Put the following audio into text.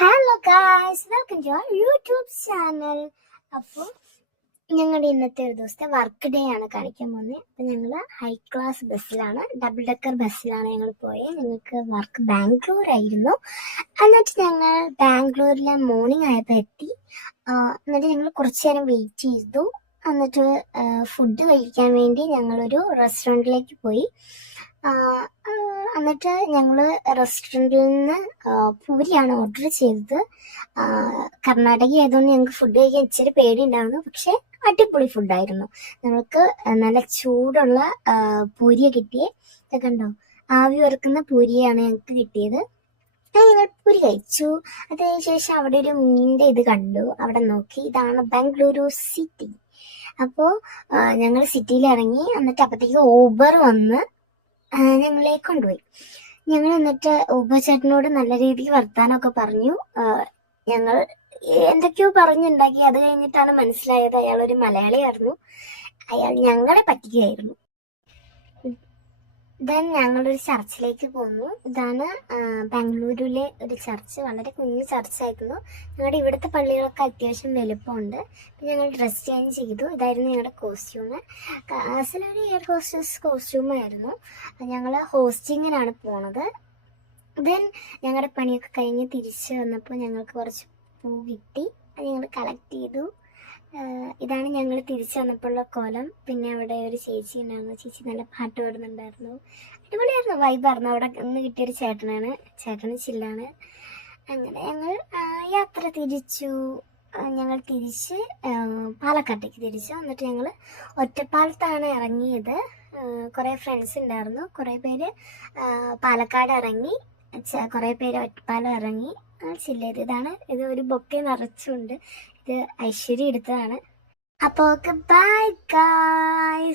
Hello guys, welcome to our YouTube channel. അപ്പോൾ ഞങ്ങളുടെ ഇന്നത്തെ ഒരു ദിവസത്തെ വർക്ക് ഡേ ആണ് കാണിക്കാൻ പോകുന്നത്. അപ്പം ഞങ്ങൾ ഹൈ ക്ലാസ് ബസ്സിലാണ്, ഡബിൾ ഡെക്കർ ബസ്സിലാണ് ഞങ്ങൾ പോയത്. ഞങ്ങൾക്ക് വർക്ക് ബാംഗ്ലൂർ ആയിരുന്നു. എന്നിട്ട് ഞങ്ങൾ ബാംഗ്ലൂരിലെ മോർണിംഗ് ആയപ്പോൾ എത്തി. എന്നിട്ട് ഞങ്ങൾ കുറച്ച് നേരം വെയിറ്റ് ചെയ്തു. എന്നിട്ട് ഫുഡ് കഴിക്കാൻ വേണ്ടി ഞങ്ങളൊരു റെസ്റ്റോറൻറ്റിലേക്ക് പോയി. എന്നിട്ട് ഞങ്ങൾ റെസ്റ്റോറൻറ്റിൽ നിന്ന് പൂരിയാണ് ഓർഡർ ചെയ്തത്. കർണാടക ആയതുകൊണ്ട് ഞങ്ങൾക്ക് ഫുഡ് കഴിക്കാൻ ഇച്ചിരി പേടിയുണ്ടായിരുന്നു, പക്ഷെ അടിപൊളി ഫുഡായിരുന്നു. ഞങ്ങൾക്ക് നല്ല ചൂടുള്ള പൂരിയ കിട്ടിയേ. ഇതൊക്കെ ഉണ്ടോ, ആവി വറുക്കുന്ന പൂരിയാണ് ഞങ്ങൾക്ക് കിട്ടിയത്. ഞങ്ങൾ പൂരി കഴിച്ചു. അതിനുശേഷം അവിടെ ഒരു മീനിന്റെ ഇത് കണ്ടു. അവിടെ നോക്കി, ഇതാണ് ബാംഗ്ലൂരു സിറ്റി. അപ്പോൾ ഞങ്ങൾ സിറ്റിയിൽ ഇറങ്ങി. എന്നിട്ട് അപ്പത്തേക്ക് ഊബർ വന്ന് ഞങ്ങളെ കൊണ്ടുപോയി. ഞങ്ങൾ എന്നിട്ട് ഊബർ ചേട്ടനോട് നല്ല രീതിയിൽ വർത്താനമൊക്കെ പറഞ്ഞു. ഞങ്ങൾ എന്തൊക്കെയോ പറഞ്ഞുണ്ടാക്കി. അത് കഴിഞ്ഞിട്ടാണ് മനസ്സിലായത് അയാൾ ഒരു മലയാളിയായിരുന്നു. അയാൾ ഞങ്ങളെ പറ്റിക്കുകയായിരുന്നു. ദെൻ ഞങ്ങളൊരു ചർച്ചിലേക്ക് പോന്നു. ഇതാണ് ബാംഗ്ലൂരിലെ ഒരു ചർച്ച്. വളരെ കുഞ്ഞു ചർച്ചായിരുന്നു. ഞങ്ങളുടെ ഇവിടുത്തെ പള്ളികളൊക്കെ അത്യാവശ്യം വലുപ്പമുണ്ട്. ഞങ്ങൾ ഡ്രസ് ചേഞ്ച് ചെയ്തു. ഇതായിരുന്നു ഞങ്ങളുടെ കോസ്റ്റ്യൂം. ക്ലാസ്സിലൊരു എയർ ഹോസ്റ്റസ് കോസ്റ്റ്യൂമായിരുന്നു. ഞങ്ങൾ ഹോസ്റ്റിങ്ങിനാണ് പോണത്. ദെൻ ഞങ്ങളുടെ പണിയൊക്കെ കഴിഞ്ഞ് തിരിച്ച് വന്നപ്പോൾ ഞങ്ങൾക്ക് കുറച്ച് പൂ കിട്ടി. അത് ഞങ്ങൾ കളക്ട് ചെയ്തു. ഇതാണ് ഞങ്ങൾ തിരിച്ചു വന്നപ്പോഴുള്ള കോലം. പിന്നെ അവിടെ ഒരു ചേച്ചി ഉണ്ടായിരുന്നു. ചേച്ചി നല്ല പാട്ട് പാടുന്നുണ്ടായിരുന്നു. അടിപൊളിയായിരുന്നു, വൈബായിരുന്നു. അവിടെ നിന്ന് കിട്ടിയൊരു ചേട്ടനാണ്. ചേട്ടന് ചില്ലാണ്. അങ്ങനെ ഞങ്ങൾ യാത്ര തിരിച്ചു. ഞങ്ങൾ തിരിച്ച് പാലക്കാട്ടേക്ക് തിരിച്ചു. എന്നിട്ട് ഞങ്ങൾ ഒറ്റപ്പാലത്താണ് ഇറങ്ങിയത്. കുറേ ഫ്രണ്ട്സ് ഉണ്ടായിരുന്നു. കുറേ പേര് പാലക്കാട് ഇറങ്ങി, കുറേ പേര് ഒറ്റപ്പാലം ഇറങ്ങി. ചില്ലത് ഇതാണ്. ഇത് ഒരു ബൊക്കെ നിറച്ചുണ്ട്. ഇത് ഐശ്വര്യ എടുത്തതാണ്. അപ്പോൾ ഓക്കെ, ബൈ ഗായ്സ്.